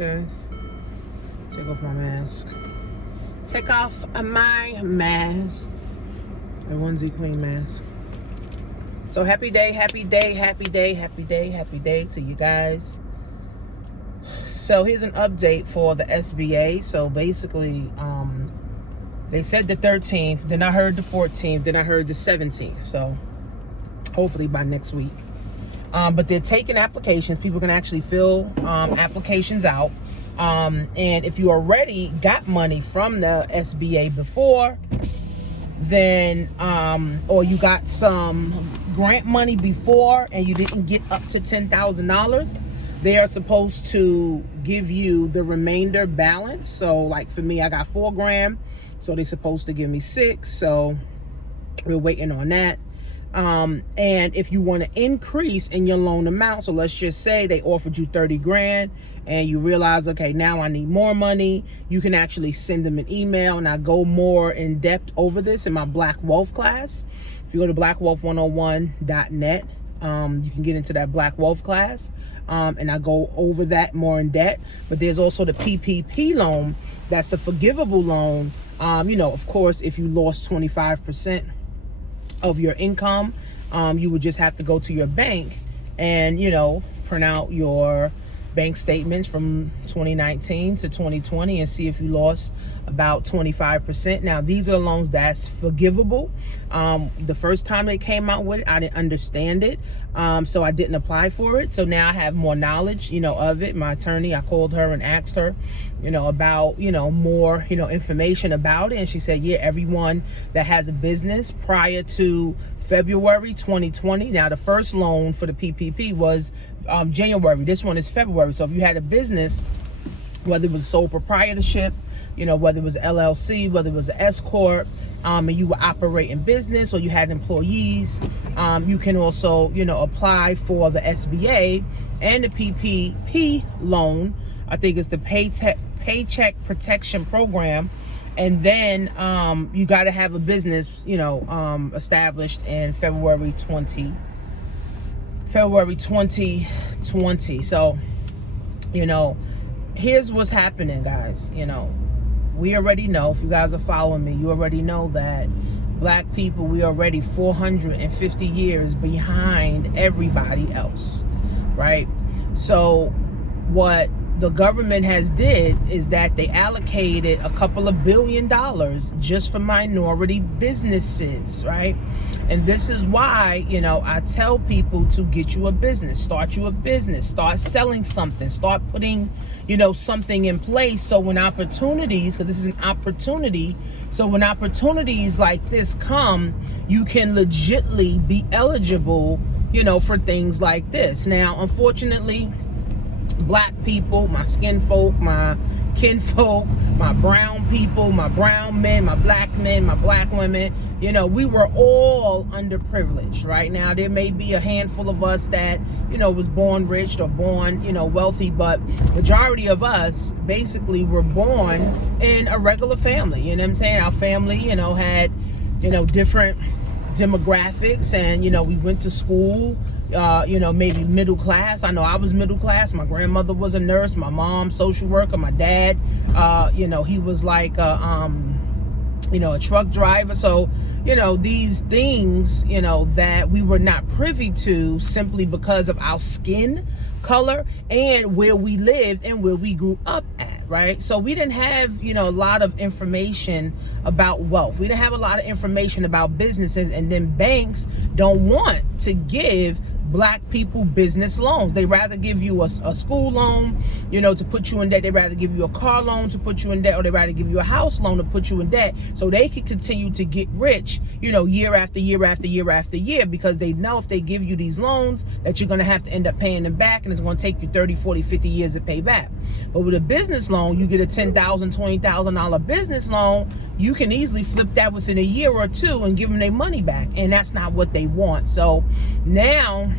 guys. Take off my mask. Take off my mask. My onesie queen mask. So happy day to you guys. So here's an update for the SBA. So basically, they said the 13th, then I heard the 14th, then I heard the 17th. So hopefully by next week. But they're taking applications. People can actually fill applications out. And if you already got money from the SBA before, then, or you got some grant money before and you didn't get up to $10,000, they are supposed to give you the remainder balance. So like for me, I got $4 grand. So they're supposed to give me 6. So we're waiting on that. And if you want to increase in your loan amount, so let's just say they offered you 30 grand and you realize, okay, now I need more money, you can actually send them an email, and I go more in depth over this in my Black Wealth class. If you go to blackwealth101.net, you can get into that Black Wealth class, and I go over that more in depth. But there's also the PPP loan. That's the forgivable loan. Of course, if you lost 25% of your income, you would just have to go to your bank and, print out your bank statements from 2019 to 2020 and see if you lost about 25%. Now, these are loans that's forgivable. The first time they came out with it, I didn't understand it. So I didn't apply for it. So now I have more knowledge, of it. My attorney, I called her and asked her, about, more, information about it. And she said, yeah, everyone that has a business prior to February 2020. Now, the first loan for the PPP was January. This one is February. So if you had a business, whether it was sole proprietorship, whether it was LLC, whether it was an S Corp, and you were operating business, or you had employees, you can also, apply for the SBA and the PPP loan. I think it's the Paycheck Protection Program. And then you got to have a business, established in February 2020. So, here's what's happening, guys. We already know, if you guys are following me, you already know that Black people, we already 450 years behind everybody else, right? So what the government has did is that they allocated a couple of $1 billion just for minority businesses, right? And this is why, I tell people to get you a business, start you a business, start selling something, start putting, something in place. So when opportunities, because this is an opportunity, so when opportunities like this come, you can legitly be eligible, for things like this. Now, unfortunately, Black people, my skin folk, my kinfolk, my brown people, my brown men, my black women, we were all underprivileged. Right now, there may be a handful of us that, was born rich or born, wealthy, but majority of us basically were born in a regular family. You know what I'm saying? Our family, had, different demographics, and, we went to school. Maybe middle class. I know I was middle class. My grandmother was a nurse. My mom, social worker. My dad, he was like, a truck driver. So, these things, that we were not privy to simply because of our skin color and where we lived and where we grew up at, right? So we didn't have, a lot of information about wealth. We didn't have a lot of information about businesses, and then banks don't want to give Black people business loans. They rather give you a school loan, to put you in debt. They rather give you a car loan to put you in debt, or they rather give you a house loan to put you in debt, so they can continue to get rich, year after year after year after year, because they know if they give you these loans that you're going to have to end up paying them back, and it's going to take you 30, 40, 50 years to pay back. But with a business loan, you get a $10,000, $20,000 business loan, you can easily flip that within a year or two and give them their money back. And that's not what they want. So now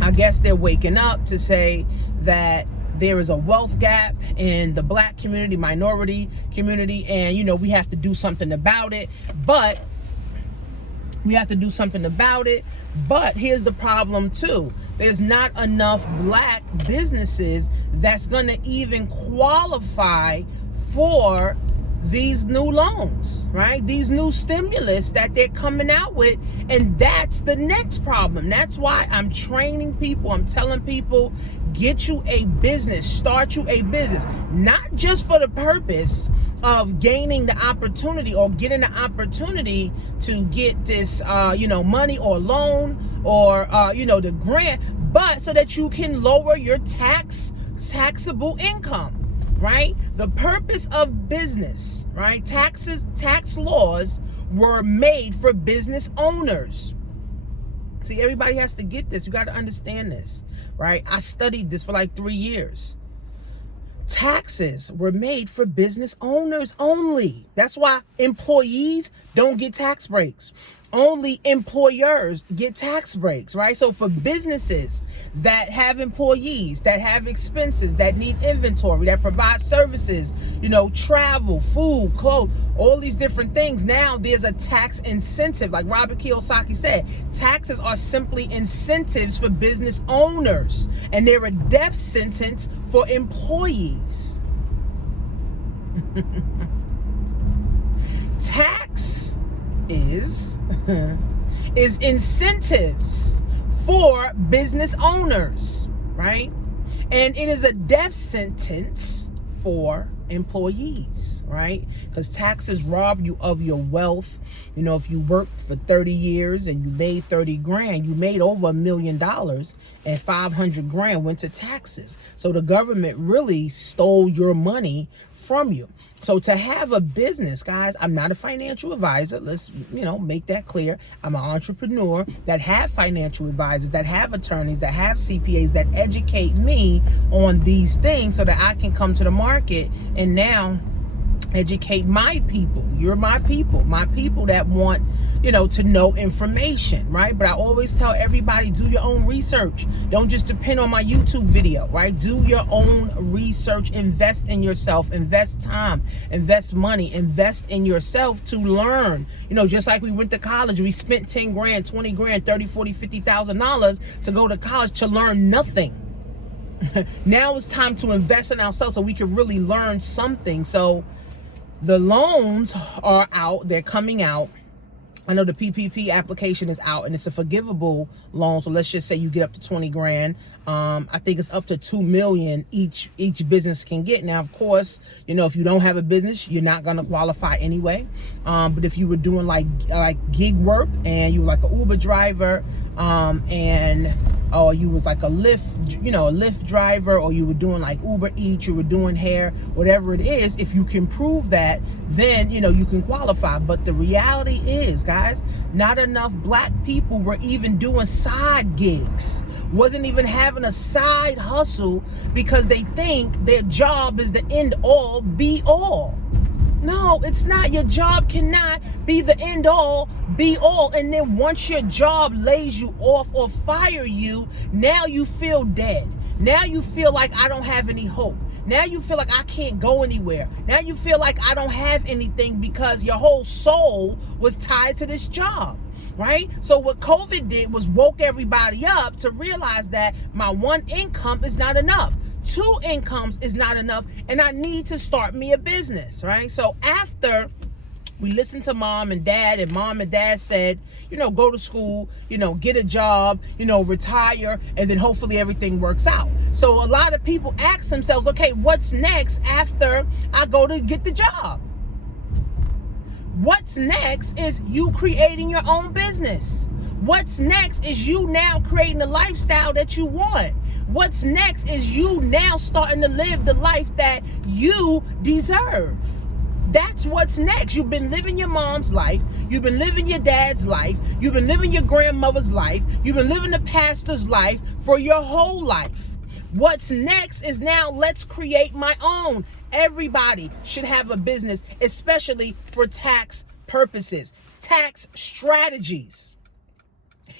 I guess they're waking up to say that there is a wealth gap in the Black community, minority community, and we have to do something about it. But We have to do something about it. But here's the problem too. There's not enough black businesses that's going to even qualify for these new loans, right? These new stimulus that they're coming out with. And that's the next problem. That's why I'm training people. I'm telling people, get you a business, start you a business, not just for the purpose of gaining the opportunity or getting the opportunity to get this, money or loan or, the grant, but so that you can lower your taxable income. Right? The purpose of business, right? Tax laws were made for business owners. See, everybody has to get this. You got to understand this, right? I studied this for like 3 years. Taxes were made for business owners only. That's why employees don't get tax breaks. Only employers get tax breaks, right? So for businesses that have employees, that have expenses, that need inventory, that provide services, travel, food, clothes, all these different things. Now there's a tax incentive. Like Robert Kiyosaki said, taxes are simply incentives for business owners, and they're a death sentence for employees. Tax is incentives for business owners, right? And it is a death sentence for employees, right? Because taxes rob you of your wealth. If you worked for 30 years and you made 30 grand, you made over $1 million, and 500 grand went to taxes. So the government really stole your money from you. So to have a business, guys, I'm not a financial advisor. Let's, make that clear. I'm an entrepreneur that have financial advisors, that have attorneys, that have CPAs, that educate me on these things so that I can come to the market and now educate my people. You're my people that want, to know information, right? But I always tell everybody, do your own research. Don't just depend on my YouTube video, right? Do your own research, invest in yourself, invest time, invest money, invest in yourself to learn. Just like we went to college, we spent 10 grand, 20 grand, 30, 40, $50,000 to go to college to learn nothing. Now it's time to invest in ourselves so we can really learn something. So the loans are out, they're coming out. I know the PPP application is out and it's a forgivable loan. So let's just say you get up to 20 grand. I think it's up to 2 million each business can get. Now, of course, if you don't have a business, you're not going to qualify anyway. But if you were doing like gig work and you were like an Uber driver, or you was like a Lyft driver, or you were doing like Uber Eats, you were doing hair, whatever it is, if you can prove that, then, you can qualify. But the reality is, guys, not enough black people were even doing side gigs, wasn't even having a side hustle because they think their job is the end all be all. No, it's not. Your job cannot be the end all be all. And then once your job lays you off or fire you, now you feel dead. Now you feel like I don't have any hope. Now you feel like I can't go anywhere. Now you feel like I don't have anything because your whole soul was tied to this job, right? So what COVID did was woke everybody up to realize that my one income is not enough. 2 incomes is not enough, and I need to start me a business, right? So after we listened to mom and dad said, go to school, get a job, retire, and then hopefully everything works out. So a lot of people ask themselves, okay, what's next after I go to get the job? What's next is you creating your own business. What's next is you now creating the lifestyle that you want. What's next is you now starting to live the life that you deserve. That's what's next. You've been living your mom's life. You've been living your dad's life. You've been living your grandmother's life. You've been living the pastor's life for your whole life. What's next is now let's create my own. Everybody should have a business, especially for tax purposes, tax strategies.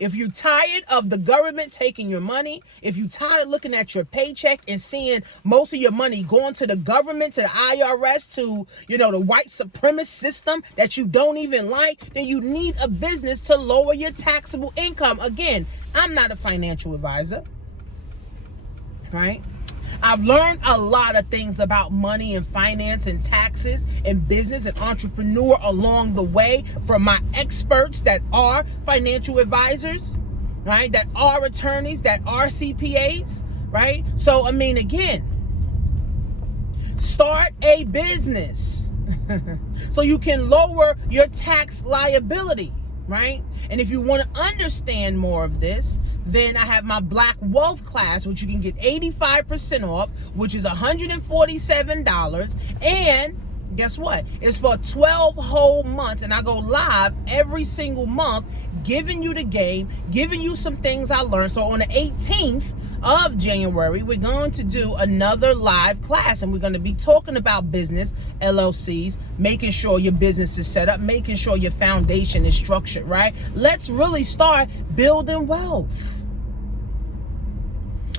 If you're tired of the government taking your money, if you're tired of looking at your paycheck and seeing most of your money going to the government, to the IRS, to, the white supremacist system that you don't even like, then you need a business to lower your taxable income. Again, I'm not a financial advisor, right? I've learned a lot of things about money and finance and taxes and business and entrepreneur along the way from my experts that are financial advisors, right? That are attorneys, that are CPAs, right? So, again, start a business so you can lower your tax liability, right? And if you want to understand more of this, then I have my Black Wealth class, which you can get 85% off, which is $147. And guess what? It's for 12 whole months. And I go live every single month, giving you the game, giving you some things I learned. So on the 18th of January, we're going to do another live class, and we're going to be talking about business, LLCs, making sure your business is set up, making sure your foundation is structured, right? Let's really start building wealth.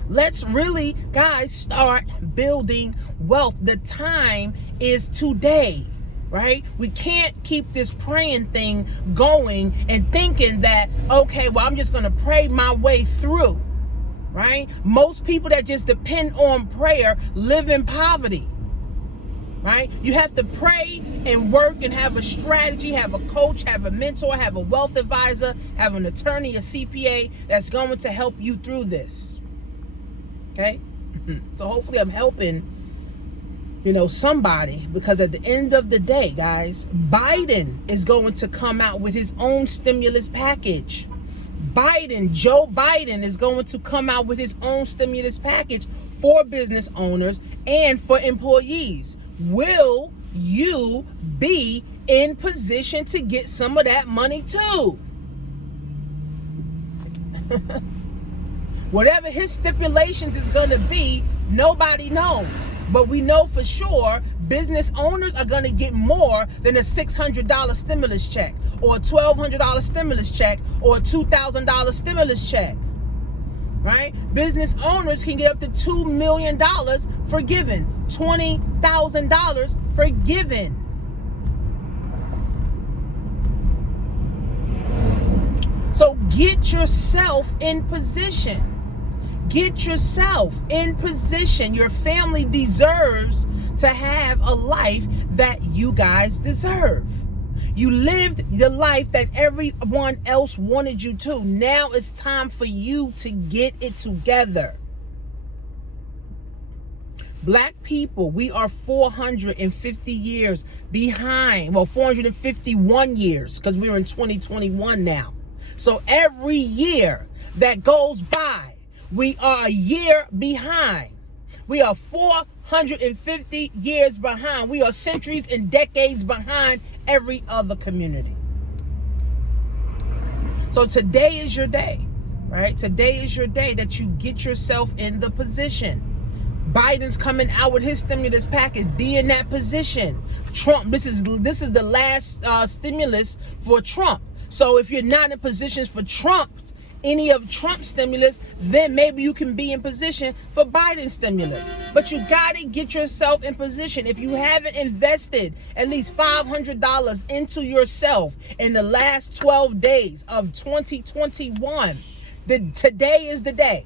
Let's really, guys, start building wealth. The time is today, right? We can't keep this praying thing going and thinking that, okay, well, I'm just going to pray my way through. Right? Most people that just depend on prayer live in poverty, right? You have to pray and work and have a strategy, have a coach, have a mentor, have a wealth advisor, have an attorney, a CPA that's going to help you through this. Okay? So hopefully I'm helping, somebody, because at the end of the day, guys, Biden is going to come out with his own stimulus package. Joe Biden is going to come out with his own stimulus package for business owners and for employees. Will you be in position to get some of that money too? Whatever his stipulations is going to be, nobody knows. But we know for sure business owners are going to get more than a $600 stimulus check, or a $1,200 stimulus check, or a $2,000 stimulus check, right? Business owners can get up to $2 million forgiven, $20,000 forgiven. So get yourself in position. Get yourself in position. Your family deserves to have a life that you guys deserve. You lived the life that everyone else wanted you to. Now it's time for you to get it together. Black people, we are 450 years behind. Well, 451 years, because we're in 2021 now. So every year that goes by, we are a year behind. We are 450 years behind. We are centuries and decades behind every other community. So today is your day, right? Today is your day that you get yourself in the position. Biden's coming out with his stimulus package. Be in that position. Trump, this is the last stimulus for Trump. So if you're not in positions for any of Trump's stimulus, then maybe you can be in position for Biden's stimulus. But you got to get yourself in position. If you haven't invested at least $500 into yourself in the last 12 days of 2021, today is the day.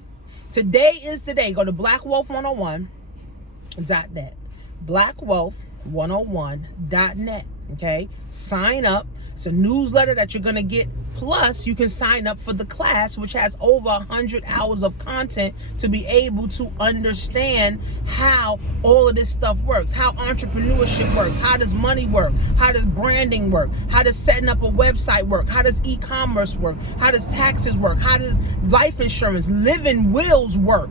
Today is the day. Go to blackwealth101.net. Blackwealth101.net. Okay? Sign up. It's a newsletter that you're going to get. Plus, you can sign up for the class, which has over 100 hours of content to be able to understand how all of this stuff works, how entrepreneurship works, how does money work, how does branding work, how does setting up a website work, how does e-commerce work, how does taxes work, how does life insurance, living wills work,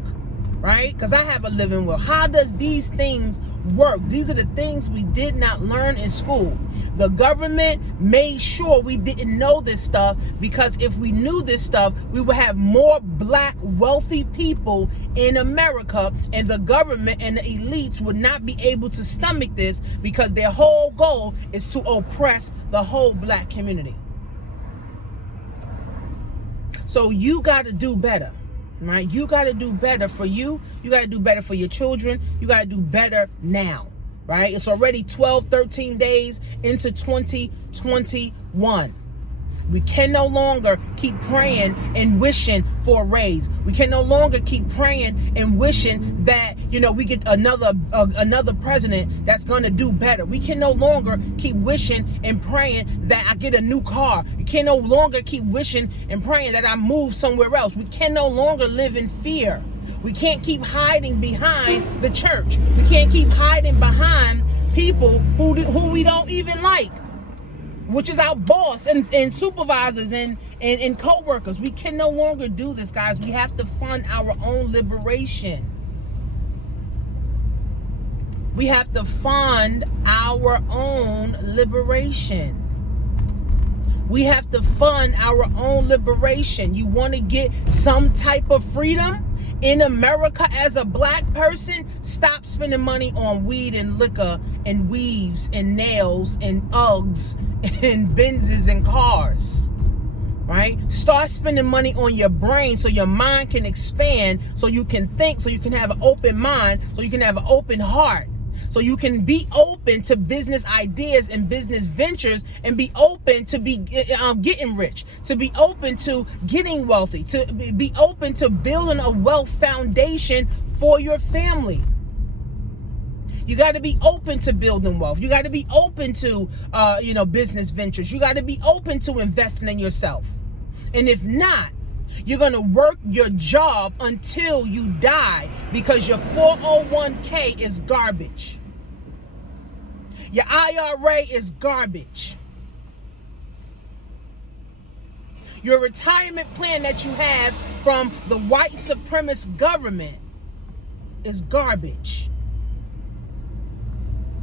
right? Because I have a living will. How does these things work? These are the things we did not learn in school. The government made sure we didn't know this stuff, because if we knew this stuff, we would have more black wealthy people in America, and the government and the elites would not be able to stomach this, because their whole goal is to oppress the whole black community. So you got to do better, right? You got to do better for you. You got to do better for your children. You got to do better now, right? It's already 12, 13 days into 2021. We can no longer keep praying and wishing for a raise. We can no longer keep praying and wishing that, we get another president that's going to do better. We can no longer keep wishing and praying that I get a new car. We can no longer keep wishing and praying that I move somewhere else. We can no longer live in fear. We can't keep hiding behind the church. We can't keep hiding behind people who we don't even like, which is our boss and supervisors and co-workers. We can no longer do this, guys. We have to fund our own liberation. We have to fund our own liberation. We have to fund our own liberation. You want to get some type of freedom in America as a black person? Stop spending money on weed and liquor and weaves and nails and Uggs and Benzes and cars, right? Start spending money on your brain so your mind can expand, so you can think, so you can have an open mind, so you can have an open heart, so you can be open to business ideas and business ventures, and be open to be getting rich, to be open to getting wealthy, to be open to building a wealth foundation for your family. You got to be open to building wealth. You got to be open to, business ventures. You got to be open to investing in yourself. And if not, you're going to work your job until you die, because your 401k is garbage. Your IRA is garbage. Your retirement plan that you have from the white supremacist government is garbage.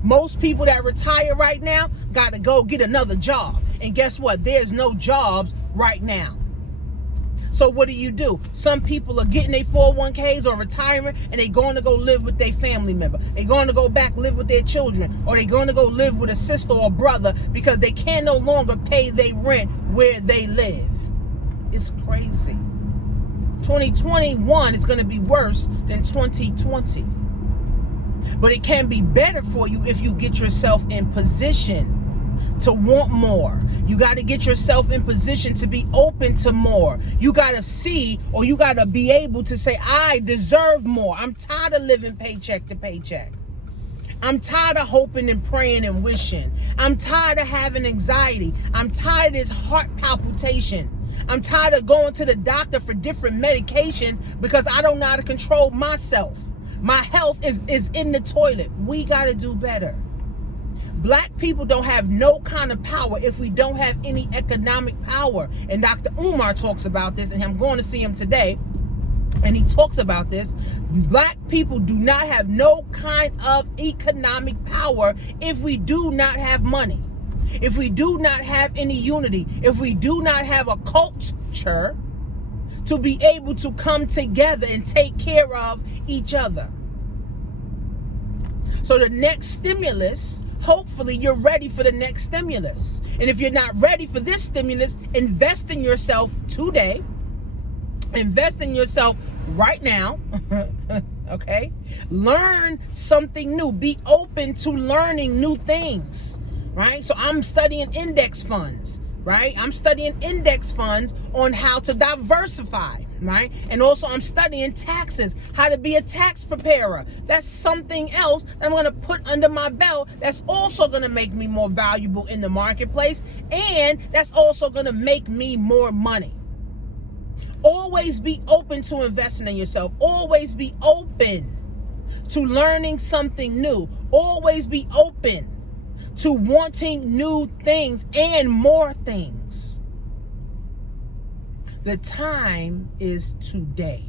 Most people that retire right now got to go get another job. And guess what? There's no jobs right now. So what do? Some people are getting their 401ks or retirement, and they're going to go live with their family member. They're going to go back live with their children, or they're going to go live with a sister or brother because they can no longer pay their rent where they live. It's crazy. 2021 is going to be worse than 2020. But it can be better for you if you get yourself in position to want more. You got to get yourself in position to be open to more. You got to see, or you got to be able to say, I deserve more. I'm tired of living paycheck to paycheck. I'm tired of hoping and praying and wishing. I'm tired of having anxiety. I'm tired of this heart palpitation. I'm tired of going to the doctor for different medications because I don't know how to control myself. My health is in the toilet. We got to do better. Black people don't have no kind of power if we don't have any economic power. And Dr. Umar talks about this, and I'm going to see him today. And he talks about this. Black people do not have no kind of economic power if we do not have money. If we do not have any unity. If we do not have a culture to be able to come together and take care of each other. So the next stimulus, hopefully you're ready for the next stimulus. And if you're not ready for this stimulus, invest in yourself today. Invest in yourself right now. Okay? Learn something new. Be open to learning new things. Right? So I'm studying index funds. Right? I'm studying index funds on how to diversify, right? And also I'm studying taxes, how to be a tax preparer. That's something else that I'm going to put under my belt that's also going to make me more valuable in the marketplace, and that's also going to make me more money. Always be open to investing in yourself. Always be open to learning something new. Always be open to wanting new things and more things. The time is today.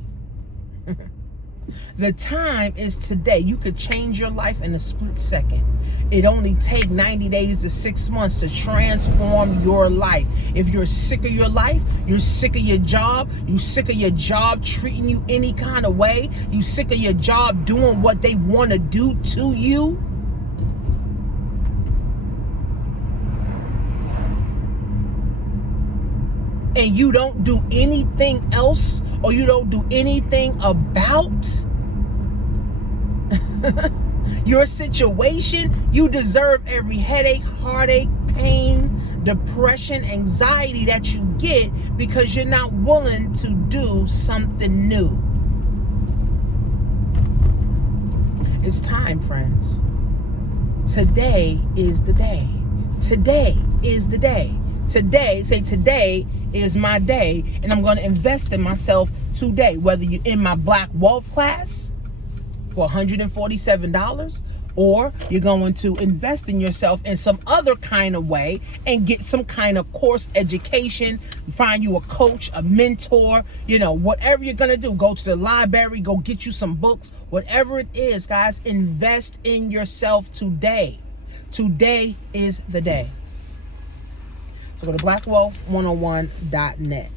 The time is today. You could change your life in a split second. It only takes 90 days to 6 months to transform your life. If you're sick of your life, you're sick of your job, you sick of your job treating you any kind of way, you sick of your job doing what they want to do to you, and you don't do anything else, or you don't do anything about your situation, you deserve every headache, heartache, pain, depression, anxiety that you get because you're not willing to do something new. It's time, friends. Today is the day. Today is the day. Today, say today is my day, and I'm going to invest in myself today. Whether you're in my Black Wealth class for $147, or you're going to invest in yourself in some other kind of way and get some kind of course education, find you a coach, a mentor, whatever you're going to do. Go to the library, go get you some books, whatever it is, guys, invest in yourself today. Today is the day. So go to blackwealth101.net.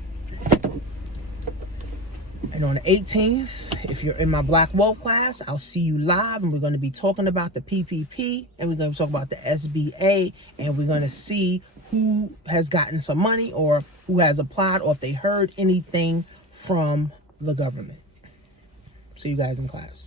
And on the 18th, if you're in my Black Wealth class, I'll see you live, and we're going to be talking about the PPP, and we're going to talk about the SBA, and we're going to see who has gotten some money or who has applied, or if they heard anything from the government. See you guys in class.